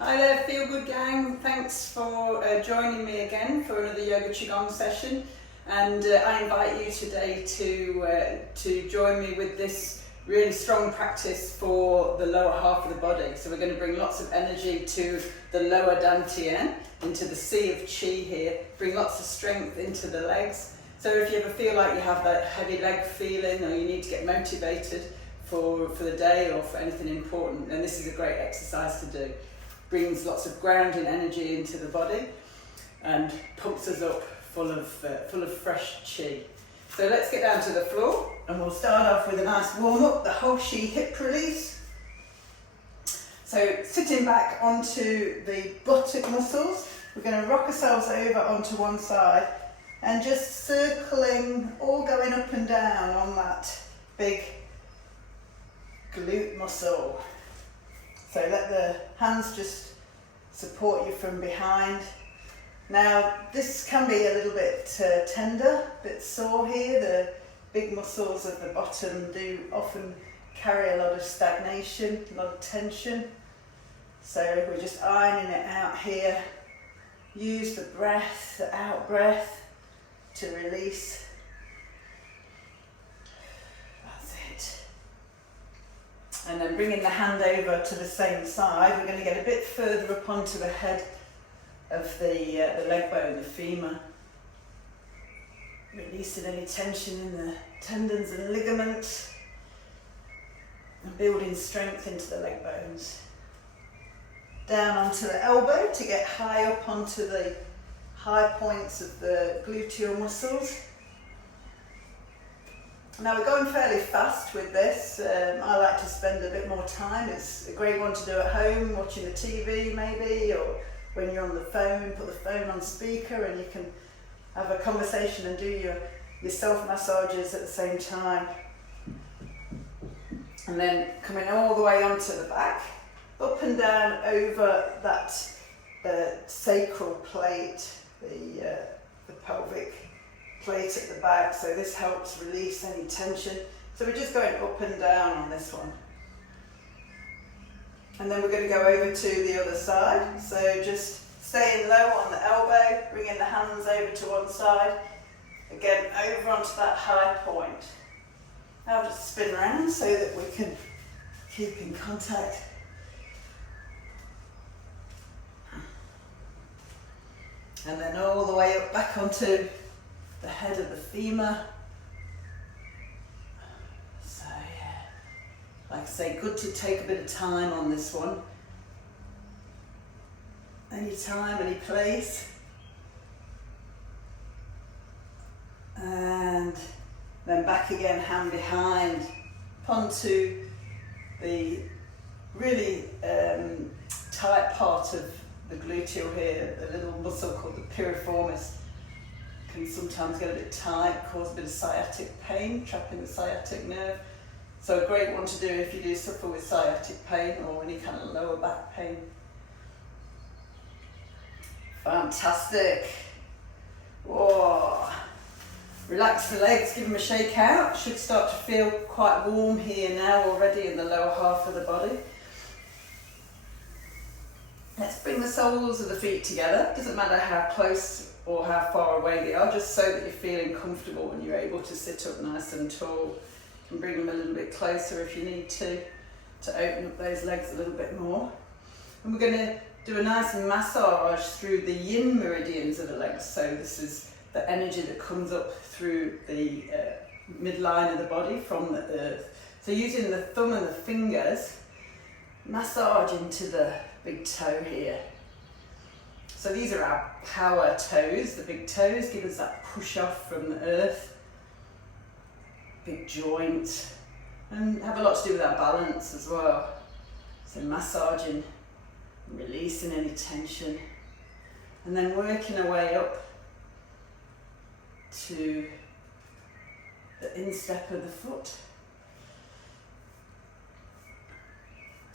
Hi there, Feel Good Gang. Thanks for joining me again for another Yoga Qigong session. And I invite you today to join me with this really strong practice for the lower half of the body. So we're going to bring lots of energy to the lower dantian, into the sea of Qi here. Bring lots of strength into the legs. So if you ever feel like you have that heavy leg feeling or you need to get motivated for the day or for anything important, then this is a great exercise to do. Brings lots of grounding energy into the body and pumps us up full of fresh Qi. So let's get down to the floor and we'll start off with a nice warm up, the Hoshi hip release. So sitting back onto the buttock muscles, we're going to rock ourselves over onto one side and just circling, all going up and down on that big glute muscle. So let the hands just support you from behind. Now this can be a little bit tender, a bit sore here. The big muscles at the bottom do often carry a lot of stagnation, a lot of tension. So we're just ironing it out here. Use the breath, the out breath to release. And then bringing the hand over to the same side, we're going to get a bit further up onto the head of the leg bone, the femur. Releasing any tension in the tendons and ligaments and building strength into the leg bones. Down onto the elbow to get high up onto the high points of the gluteal muscles. Now we're going fairly fast with this. I like to spend a bit more time. It's a great one to do at home, watching the TV maybe, or when you're on the phone, put the phone on speaker and you can have a conversation and do your self-massages at the same time. And then coming all the way onto the back, up and down over that sacral plate, the pelvic plate at the back, so this helps release any tension. So we're just going up and down on this one. And then we're going to go over to the other side. So just staying low on the elbow, bringing the hands over to one side. Again, over onto that high point. Now just spin around so that we can keep in contact. And then all the way up back onto the head of the femur. So yeah, like I say, good to take a bit of time on this one. Any time, any place. And then back again, hand behind, onto the really tight part of the gluteal here, the little muscle called the piriformis. Can sometimes get a bit tight, cause a bit of sciatic pain, trapping the sciatic nerve. So a great one to do if you do suffer with sciatic pain or any kind of lower back pain. Fantastic. Whoa. Relax the legs, give them a shake out. Should start to feel quite warm here now already in the lower half of the body. Let's bring the soles of the feet together. Doesn't matter how close or how far away they are, just so that you're feeling comfortable when you're able to sit up nice and tall. You can bring them a little bit closer if you need to open up those legs a little bit more. And we're going to do a nice massage through the yin meridians of the legs. So this is the energy that comes up through the midline of the body from the earth. So using the thumb and the fingers, massage into the big toe here. So these are our power toes. The big toes give us that push off from the earth. Big joint. And have a lot to do with our balance as well. So massaging, releasing any tension. And then working our way up to the instep of the foot.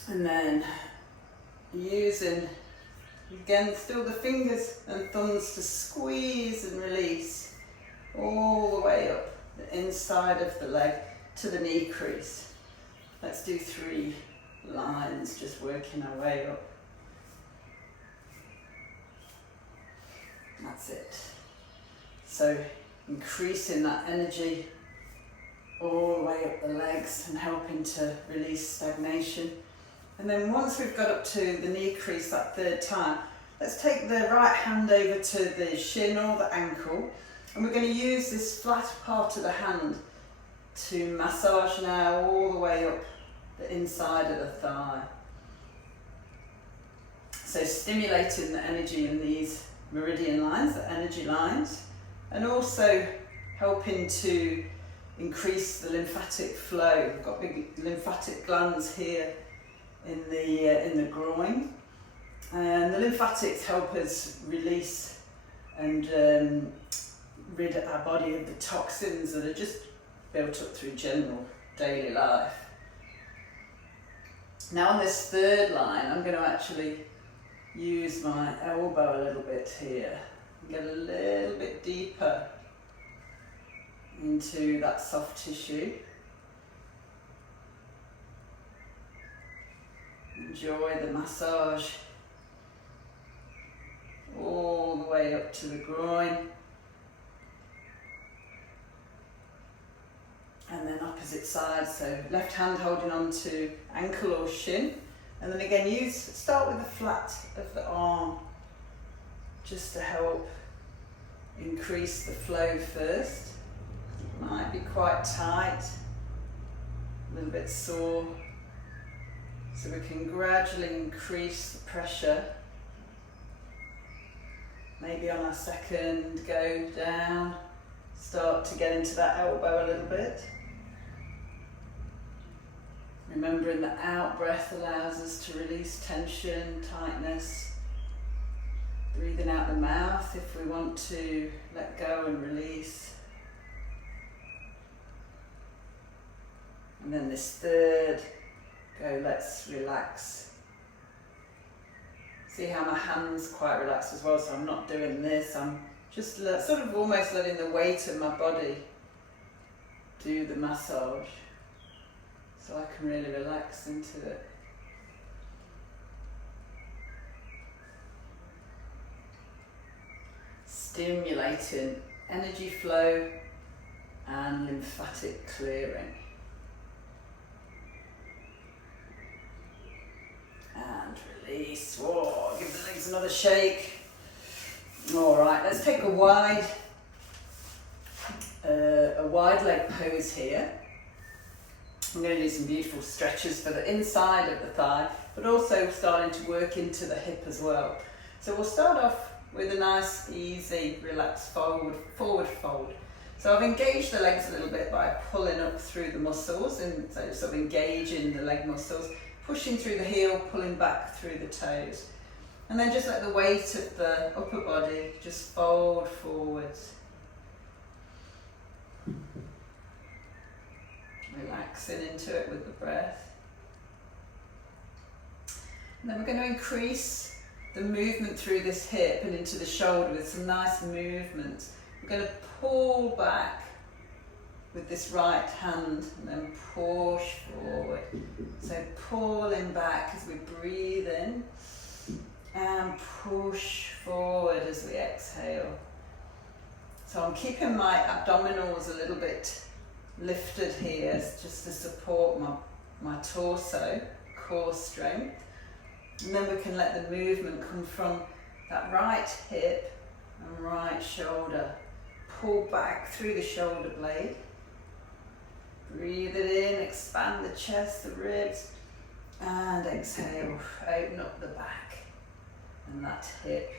And then using, again, still the fingers and thumbs to squeeze and release all the way up the inside of the leg to the knee crease. Let's do 3 lines, just working our way up. That's it. So increasing that energy all the way up the legs and helping to release stagnation. And then once we've got up to the knee crease that third time, let's take the right hand over to the shin or the ankle, and we're going to use this flat part of the hand to massage now all the way up the inside of the thigh. So stimulating the energy in these meridian lines, the energy lines, and also helping to increase the lymphatic flow. We've got big lymphatic glands here in the groin, and the lymphatics help us release and rid our body of the toxins that are just built up through general daily life. Now on this third line, I'm going to actually use my elbow a little bit here and get a little bit deeper into that soft tissue. Enjoy the massage all the way up to the groin, and then opposite side, so left hand holding on to ankle or shin, and then again start with the flat of the arm just to help increase the flow first. Might be quite tight, a little bit sore, so we can gradually increase the pressure. Maybe on our second go down, start to get into that elbow a little bit. Remembering that out breath allows us to release tension, tightness. Breathing out the mouth if we want to let go and release. And then this third go, let's relax. See how my hand's quite relaxed as well, so I'm not doing this, I'm just sort of almost letting the weight of my body do the massage, so I can really relax into it. Stimulating energy flow and lymphatic clearing. And release. Whoa, give the legs another shake. Alright, let's take a wide leg pose here. I'm going to do some beautiful stretches for the inside of the thigh, but also starting to work into the hip as well. So we'll start off with a nice, easy, relaxed forward fold. So I've engaged the legs a little bit by pulling up through the muscles, and so sort of engaging the leg muscles, pushing through the heel, pulling back through the toes. And then just let the weight of the upper body just fold forwards. Relaxing into it with the breath. And then we're going to increase the movement through this hip and into the shoulder with some nice movements. We're going to pull back with this right hand and then push forward. So pulling back as we breathe in and push forward as we exhale. So I'm keeping my abdominals a little bit lifted here just to support my torso, core strength. And then we can let the movement come from that right hip and right shoulder. Pull back through the shoulder blade. Breathe it in, expand the chest, the ribs, and exhale, open up the back and that hip.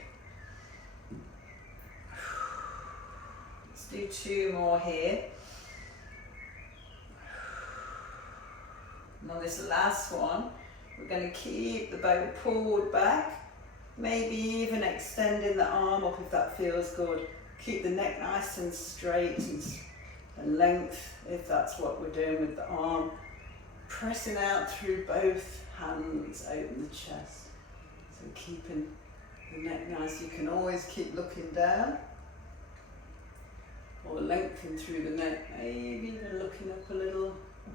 Let's do 2 more here. And on this last one, we're going to keep the bow pulled back, maybe even extending the arm up if that feels good. Keep the neck nice and straight and length if that's what we're doing with the arm. Pressing out through both hands, open the chest. So keeping the neck nice. You can always keep looking down or lengthen through the neck, maybe even looking up a little.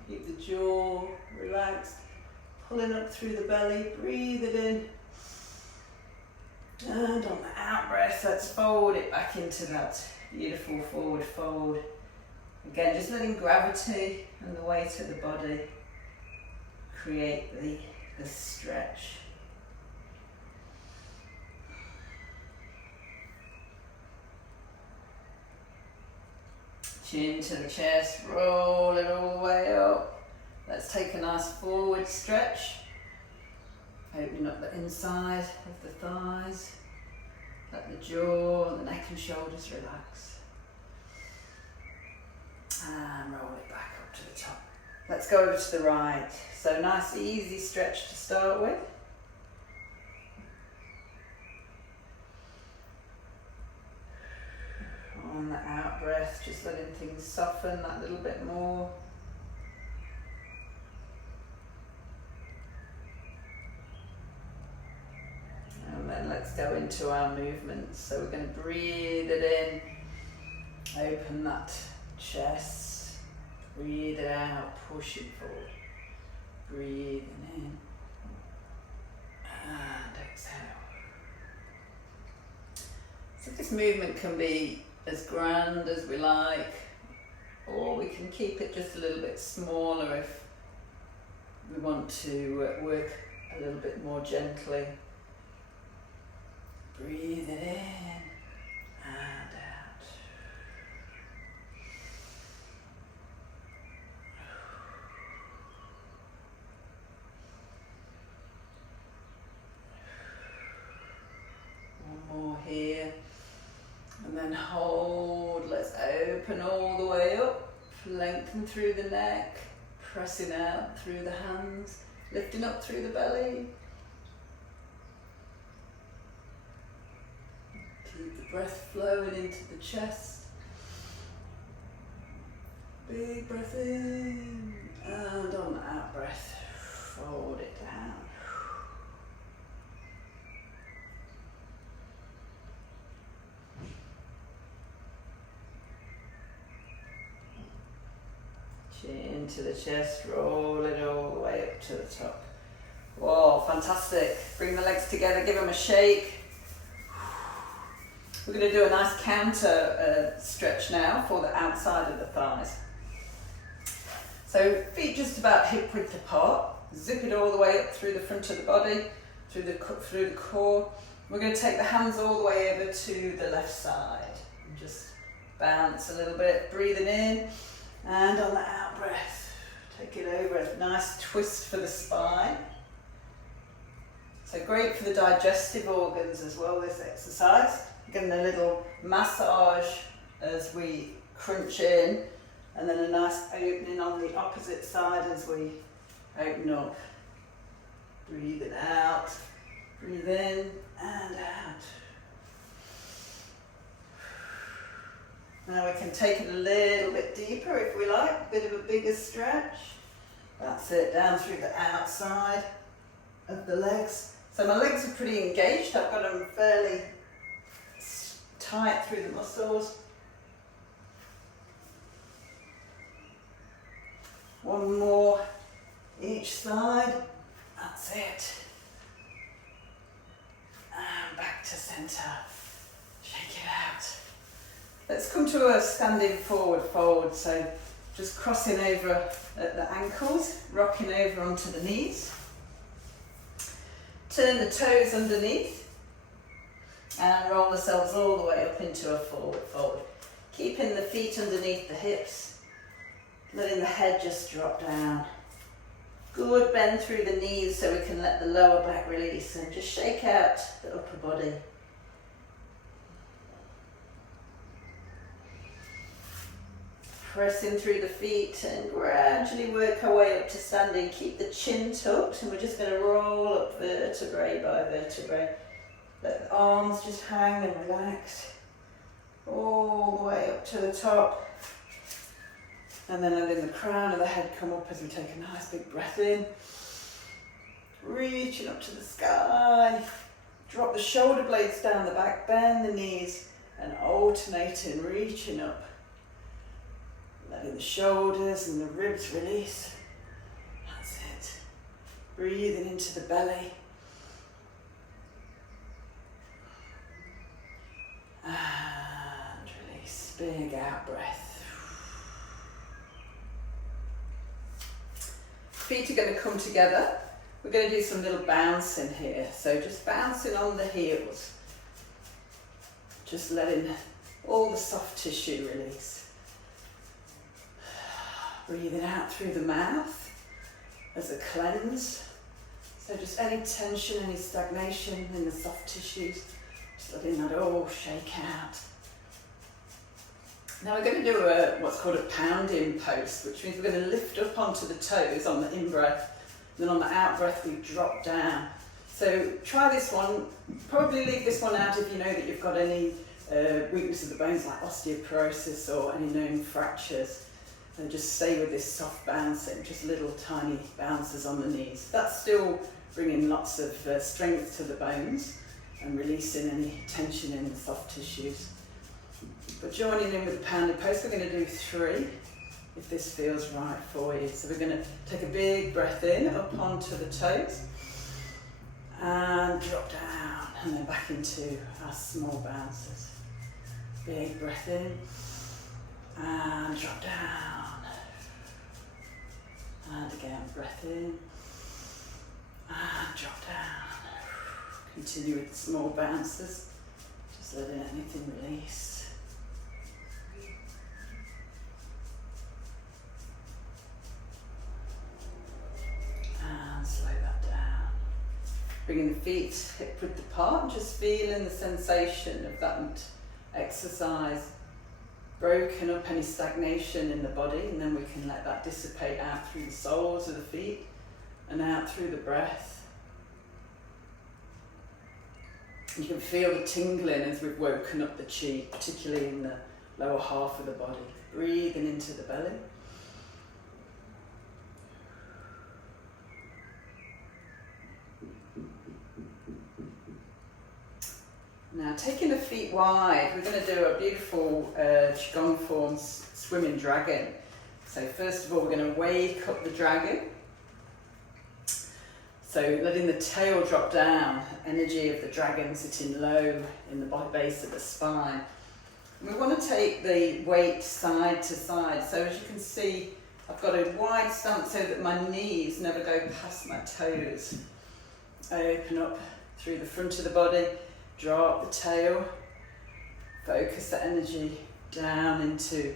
Keep the jaw relaxed. Pulling up through the belly, breathe it in And on the out breath, let's fold it back into that beautiful forward fold. Again, just letting gravity and the weight of the body create the stretch. Chin to the chest, roll it all the way up. Let's take a nice forward stretch. Opening up the inside of the thighs. Let the jaw, the neck and shoulders relax. And roll it back up to the top. Let's go over to the right. So nice easy stretch to start with. On the out breath, just letting things soften that little bit more. And then let's go into our movements. So we're going to breathe it in, open that chest, breathe it out, push it forward. Breathing in and exhale. So this movement can be as grand as we like, or we can keep it just a little bit smaller if we want to work a little bit more gently. Breathe it in and out. One more here. And then hold, let's open all the way up, lengthen through the neck, pressing out through the hands, lifting up through the belly. Keep the breath flowing into the chest. Big breath in, and on the out breath, fold it down. Chin to the chest, roll it all the way up to the top. Whoa, fantastic. Bring the legs together, give them a shake. We're going to do a nice counter stretch now for the outside of the thighs. So feet just about hip width apart. Zip it all the way up through the front of the body, through the core. We're going to take the hands all the way over to the left side. And just bounce a little bit, breathing in. And on the out breath, take it over, a nice twist for the spine. So great for the digestive organs as well, this exercise. Getting a little massage as we crunch in, and then a nice opening on the opposite side as we open up. Breathe it out, breathe in and out. Now we can take it a little bit deeper if we like, a bit of a bigger stretch. That's it, down through the outside of the legs. So my legs are pretty engaged, I've got them fairly tight through the muscles. One more each side, that's it. And back to centre, shake it out. Let's come to a standing forward fold, so just crossing over at the ankles, rocking over onto the knees. Turn the toes underneath and roll ourselves all the way up into a forward fold. Keeping the feet underneath the hips, letting the head just drop down. Good bend through the knees so we can let the lower back release and just shake out the upper body. Pressing through the feet and gradually work our way up to standing. Keep the chin tucked and we're just going to roll up vertebrae by vertebrae. Let the arms just hang and relax. All the way up to the top. And then letting the crown of the head come up as we take a nice big breath in. Reaching up to the sky. Drop the shoulder blades down the back, bend the knees and alternating, reaching up. Letting the shoulders and the ribs release. That's it. Breathing into the belly. big out breath. Feet are going to come together. We're going to do some little bouncing here. So just bouncing on the heels. Just letting all the soft tissue release. Breathing out through the mouth as a cleanse. So just any tension, any stagnation in the soft tissues, just letting that all shake out. Now we're going to do what's called a pounding post, which means we're going to lift up onto the toes on the in-breath, and then on the out-breath we drop down. So try this one. Probably leave this one out if you know that you've got any weakness of the bones like osteoporosis or any known fractures. And just stay with this soft bouncing, just little tiny bounces on the knees. That's still bringing lots of strength to the bones and releasing any tension in the soft tissues. But joining in with the pounded post, we're going to do 3 if this feels right for you. So we're going to take a big breath in, up onto the toes, and drop down, and then back into our small bounces. Big breath in, and drop down. And again, breath in, and drop down. Continue with the small bounces, just letting anything release. And slow that down. Bringing the feet hip width apart and just feeling the sensation of that exercise. Broken up any stagnation in the body, and then we can let that dissipate out through the soles of the feet and out through the breath. You can feel the tingling as we've woken up the chi, particularly in the lower half of the body. Breathing into the belly. Now, taking the feet wide, we're going to do a beautiful Qigong form, swimming dragon. So first of all, we're going to wake up the dragon. So letting the tail drop down, energy of the dragon sitting low in the body base of the spine. And we want to take the weight side to side. So as you can see, I've got a wide stance so that my knees never go past my toes. Open up through the front of the body. Drop the tail, focus the energy down into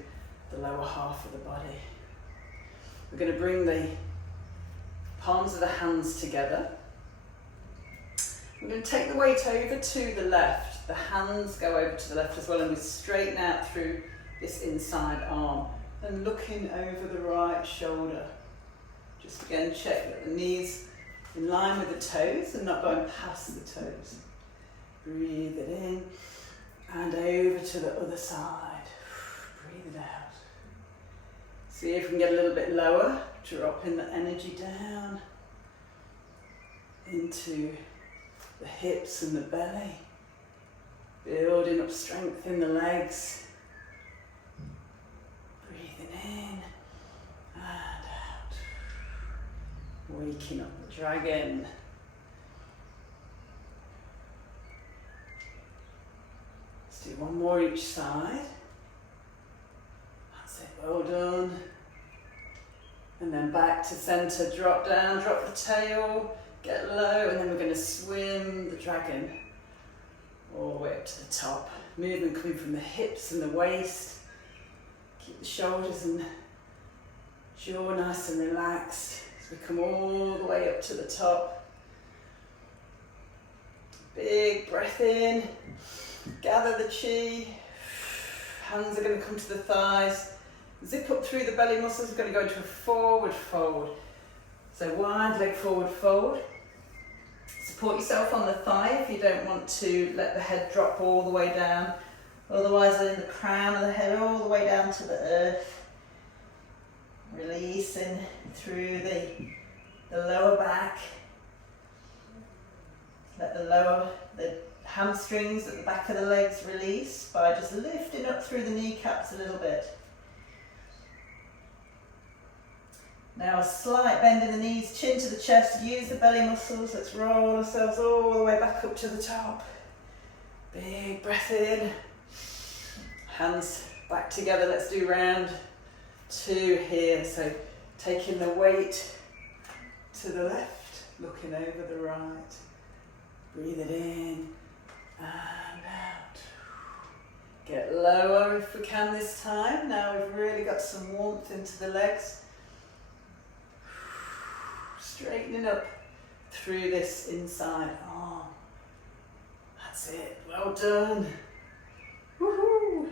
the lower half of the body. We're going to bring the palms of the hands together. We're going to take the weight over to the left. The hands go over to the left as well, and we straighten out through this inside arm. And looking over the right shoulder. Just again check that the knees in line with the toes and not going past the toes. Breathe it in and over to the other side. Breathe it out. See if we can get a little bit lower. Dropping the energy down into the hips and the belly. Building up strength in the legs. Breathing in and out. Waking up the dragon. Do one more each side. That's it, well done. And then back to center, drop down, drop the tail, get low, and then we're going to swim the dragon all the way up to the top. Movement coming from the hips and the waist. Keep the shoulders and jaw nice and relaxed as we come all the way up to the top. Big breath in. Gather the chi, hands are going to come to the thighs, zip up through the belly muscles, we're going to go into a forward fold. So wide leg forward fold. Support yourself on the thigh if you don't want to let the head drop all the way down. Otherwise letting the crown of the head all the way down to the earth. Releasing through the lower back. Let the hamstrings at the back of the legs release by just lifting up through the kneecaps a little bit. Now a slight bend in the knees, chin to the chest, use the belly muscles. Let's roll ourselves all the way back up to the top. Big breath in. Hands Back together, let's do round 2 here. So taking the weight to the left, looking over the right. Breathe it in and out. Get lower if we can this time. Now we've really got some warmth into the legs. Straightening up through this inside arm. That's it. Well done. Woohoo!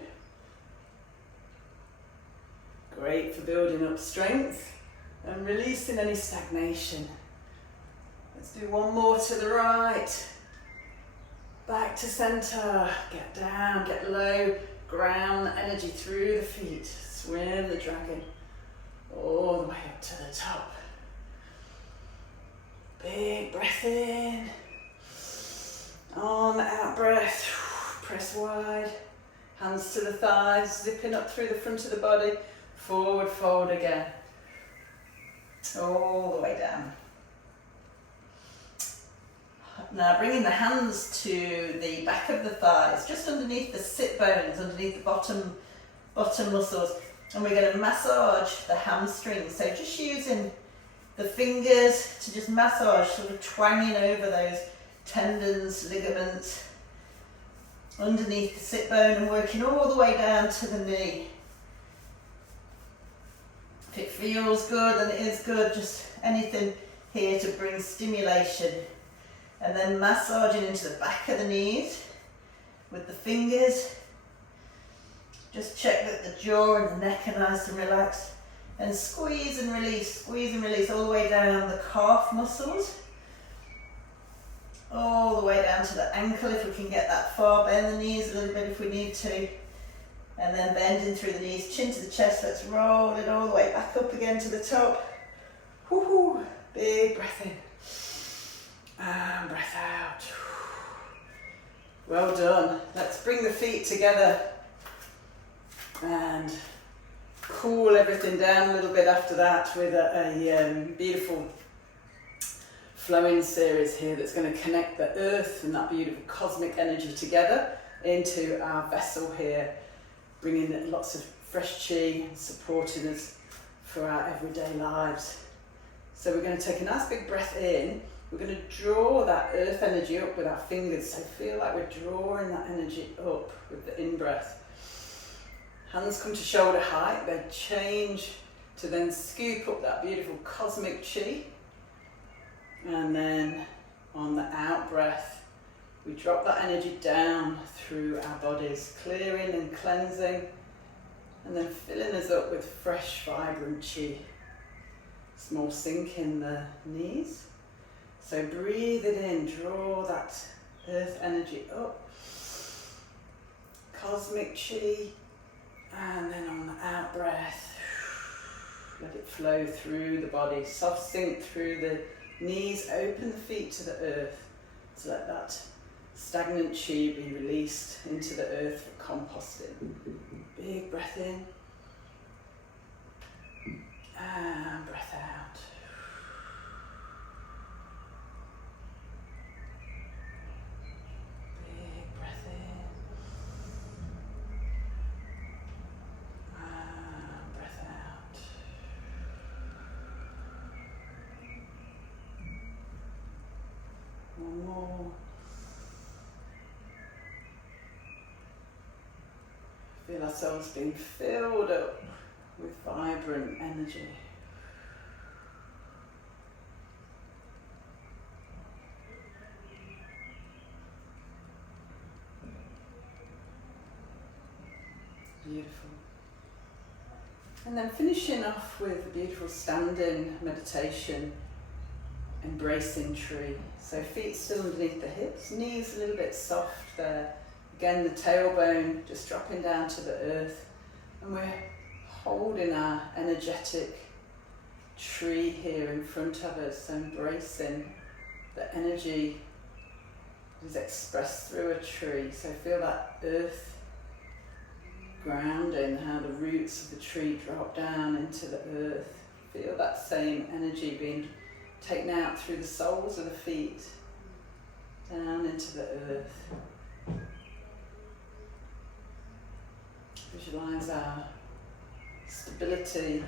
Great for building up strength and releasing any stagnation. Let's do one more to the right. Back to center. Get down, get low. Ground the energy through the feet. Swim the dragon all the way up to the top. Big breath in. On the out breath, press wide. Hands to the thighs, zipping up through the front of the body. Forward fold again. All the way down. Now bringing the hands to the back of the thighs, just underneath the sit bones, underneath the bottom muscles. And we're going to massage the hamstrings. So just using the fingers to just massage, sort of twanging over those tendons, ligaments, underneath the sit bone and working all the way down to the knee. If it feels good, then it is good. Just anything here to bring stimulation. And then massaging into the back of the knees with the fingers. Just check that the jaw and the neck are nice and relaxed. And squeeze and release all the way down the calf muscles. All the way down to the ankle if we can get that far. Bend the knees a little bit if we need to. And then bending through the knees, chin to the chest. Let's roll it all the way back up again to the top. Woohoo! Big breath in. And breath out. Well done. Let's bring the feet together and cool everything down a little bit after that with a beautiful flowing series here that's going to connect the earth and that beautiful cosmic energy together into our vessel here, bringing lots of fresh chi and supporting us for our everyday lives. So we're going to take a nice big breath in. We're going to draw that earth energy up with our fingers, so feel like we're drawing that energy up with the in-breath. Hands come to shoulder height, they change to then scoop up that beautiful cosmic chi. And then on the out breath, we drop that energy down through our bodies, clearing and cleansing, and then filling us up with fresh, vibrant chi. Small sink in the knees. So breathe it in, draw that earth energy up. Cosmic chi. And then on the out breath, let it flow through the body. Soft sink through the knees, open the feet to the earth. So let that stagnant chi be released into the earth for composting. Big breath in. And breath out. One more. Feel ourselves being filled up with vibrant energy. Beautiful. And then finishing off with a beautiful standing meditation. Embracing tree. So feet still underneath the hips, knees a little bit soft there. Again, the tailbone just dropping down to the earth. And we're holding our energetic tree here in front of us, so embracing the energy that is expressed through a tree. So feel that earth grounding, how the roots of the tree drop down into the earth. Feel that same energy being taken out through the soles of the feet, down into the earth. Visualize our stability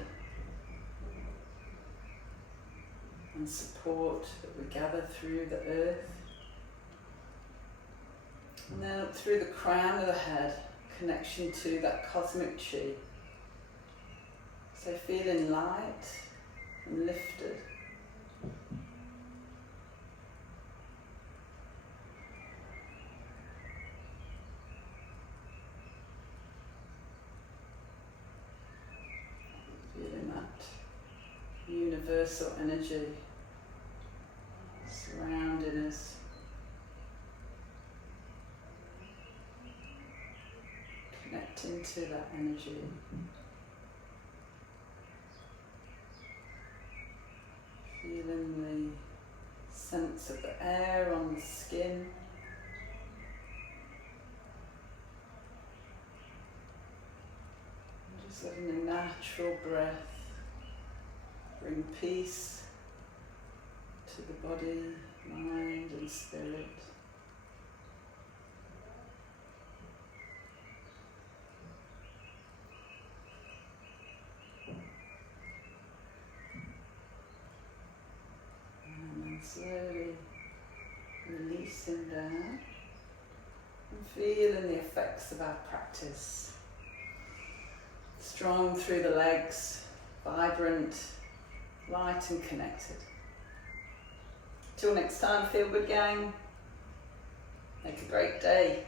and support that we gather through the earth. And then up through the crown of the head, connection to that cosmic chi. So feeling light and lifted. Feeling that universal energy surrounding us. Connecting to that energy. Feeling the sense of the air on the skin. And just letting the natural breath bring peace to the body, mind and spirit. Slowly releasing down and feeling the effects of our practice. Strong through the legs, vibrant, light and connected. Till next time, feel good gang. Make a great day.